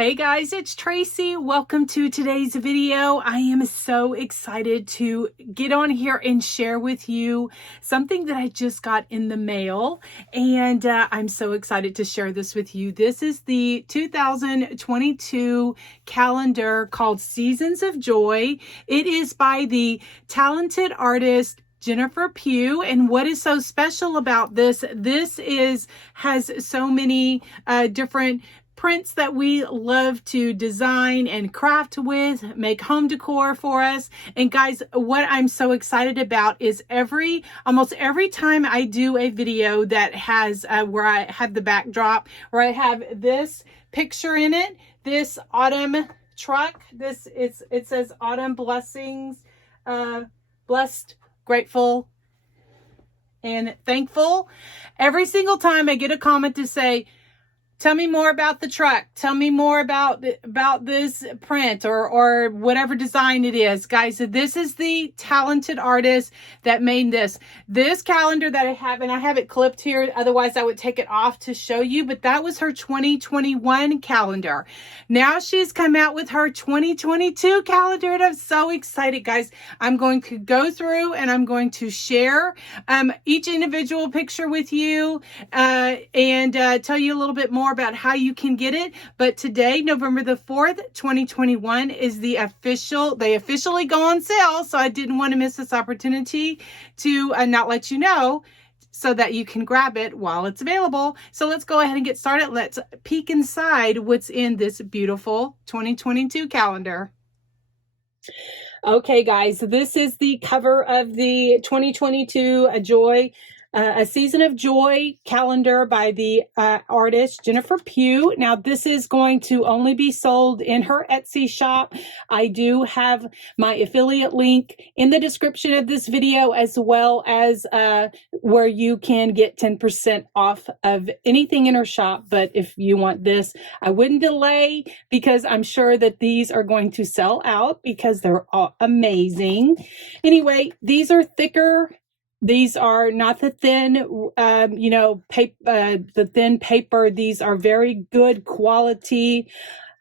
Hey guys, it's Tracy. Welcome to today's video. I am so excited to get on here and share with you something that I just got in the mail, and I'm so excited to share this with you. This is the 2022 calendar called Seasons of Joy. It is by the talented artist Jennifer Pugh, and what is so special about this has so many different prints that we love to design and craft with, make home decor for us. And guys, what I'm so excited about is almost every time I do a video that has where I have the backdrop, where I have this picture in it, this autumn truck, it says autumn blessings, blessed, grateful, and thankful. Every single time I get a comment to say, tell me more about the truck. Tell me more about this print or whatever design it is. Guys, this is the talented artist that made this. This calendar that I have, and I have it clipped here, otherwise I would take it off to show you, but that was her 2021 calendar. Now she's come out with her 2022 calendar, and I'm so excited, guys. I'm going to go through and I'm going to share each individual picture with you and tell you a little bit more about how you can get it. But today, November the 4th, 2021 is they officially go on sale. So I didn't want to miss this opportunity to not let you know so that you can grab it while it's available. So let's go ahead and get started. Let's peek inside what's in this beautiful 2022 calendar. Okay, guys, this is the cover of the 2022 A Season of Joy calendar by the artist Jennifer Pugh. Now, this is going to only be sold in her Etsy shop. I do have my affiliate link in the description of this video, as well as where you can get 10% off of anything in her shop. But if you want this, I wouldn't delay, because I'm sure that these are going to sell out because they're all amazing. Anyway, these are thicker. These are not the thin, the thin paper. These are very good quality,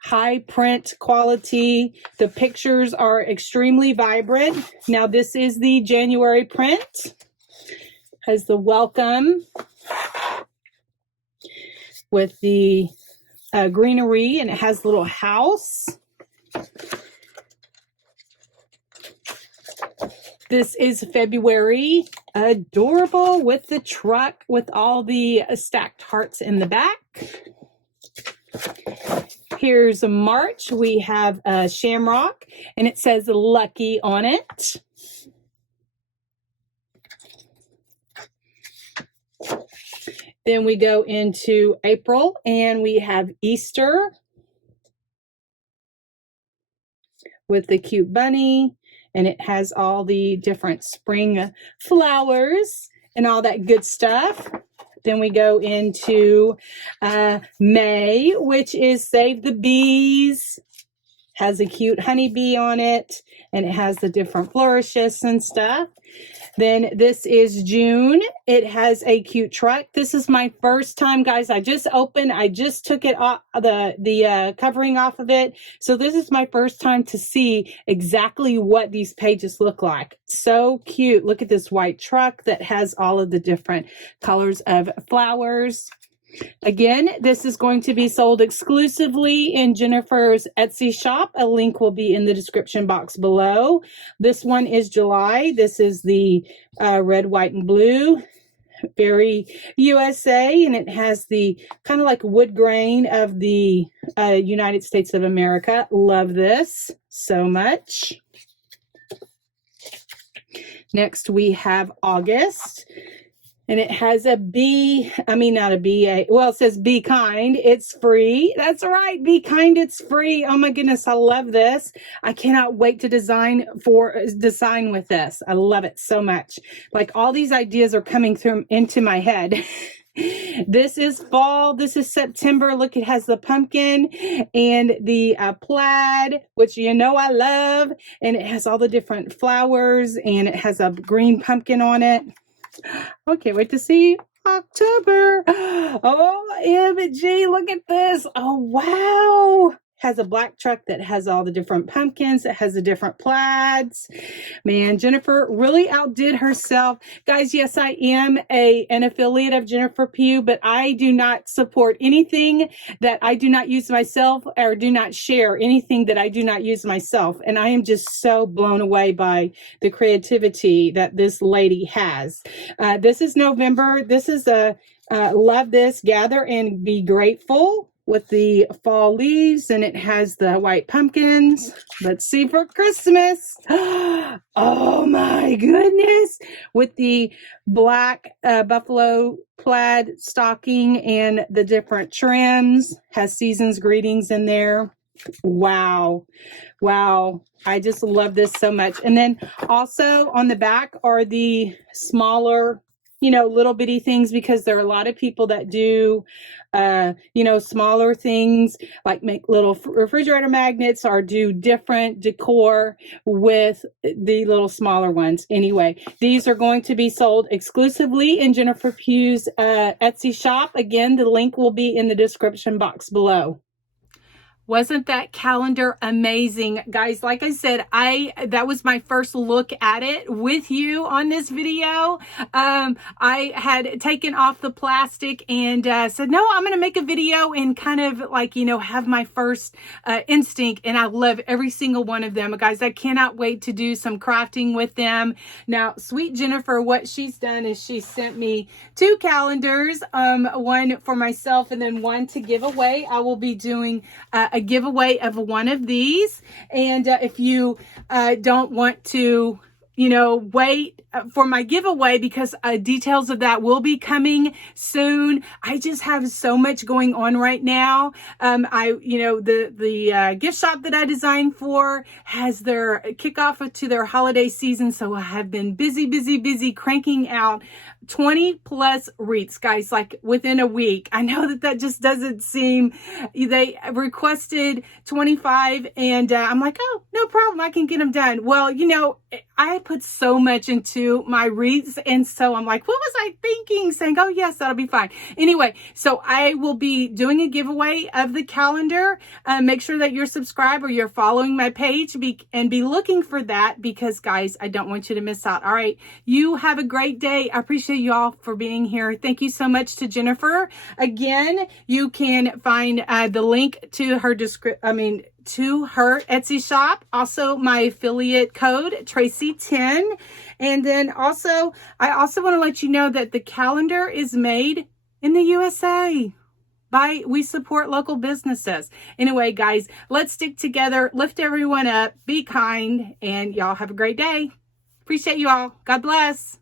high print quality. The pictures are extremely vibrant. Now, this is the January print. Has the welcome with the greenery, and it has a little house. This is February, adorable, with the truck with all the stacked hearts in the back. Here's March. We have a shamrock, and it says lucky on it. Then we go into April, and we have Easter with the cute bunny. And it has all the different spring flowers and all that good stuff. Then we go into May, which is Save the Bees. Has a cute honeybee on it, and it has the different flourishes and stuff. Then this is June. It has a cute truck. This is my first time, guys. I just took it off, the covering off of it. So this is my first time to see exactly what these pages look like. So cute. Look at this white truck that has all of the different colors of flowers. Again, this is going to be sold exclusively in Jennifer's Etsy shop. A link will be in the description box below. This one is July. This is the red, white, and blue. Very USA, and it has the kind of like wood grain of the United States of America. Love this so much. Next, we have August. And it has it says be kind, it's free. That's right, be kind, it's free. Oh my goodness, I love this. I cannot wait to design with this. I love it so much. Like, all these ideas are coming through into my head. This is fall. This is September. Look, it has the pumpkin and the plaid, which I love. And it has all the different flowers, and it has a green pumpkin on it. I can't wait to see October. OMG, look at this. Oh, wow. has a black truck that has all the different pumpkins. It has the different plaids. Man, Jennifer really outdid herself. Guys, yes, I am an affiliate of Jennifer Pugh, but I do not support anything that I do not use myself, or do not share anything that I do not use myself. And I am just so blown away by the creativity that this lady has. This is November. This is a Love This, Gather and Be Grateful, with the fall leaves, and it has the white pumpkins. Let's see for Christmas. Oh my goodness. With the black buffalo plaid stocking and the different trims. Has season's greetings in there. Wow. Wow. I just love this so much. And then also on the back are the smaller, little bitty things, because there are a lot of people that do, smaller things, like make little refrigerator magnets or do different decor with the little smaller ones. Anyway, these are going to be sold exclusively in Jennifer Pugh's Etsy shop. Again, the link will be in the description box below. Wasn't that calendar amazing? Guys, like I said, that was my first look at it with you on this video. I had taken off the plastic and said, no, I'm going to make a video and kind of like, have my first instinct. And I love every single one of them. Guys, I cannot wait to do some crafting with them. Now, sweet Jennifer, what she's done is she sent me 2 calendars, one for myself and then one to give away. I will be doing a giveaway of one of these, and if you don't want to wait for my giveaway, because details of that will be coming soon. I just have so much going on right now. The gift shop that I designed for has their kickoff to their holiday season, so I have been busy cranking out 20 plus wreaths, guys, like within a week. I know that just doesn't seem, they requested 25 and I'm like, oh, no problem, I can get them done. Well, I put so much into my wreaths, and so I'm like, what was I thinking? Saying, oh yes, that'll be fine. Anyway, so I will be doing a giveaway of the calendar. Make sure that you're subscribed or you're following my page and be looking for that, because guys, I don't want you to miss out. All right, you have a great day. I appreciate you all for being here. Thank you so much to Jennifer. Again, you can find the link to her to her Etsy shop. Also, my affiliate code, Tracy10. And then also, I also want to let you know that the calendar is made in the USA. We support local businesses. Anyway, guys, let's stick together, lift everyone up, be kind, and y'all have a great day. Appreciate you all. God bless.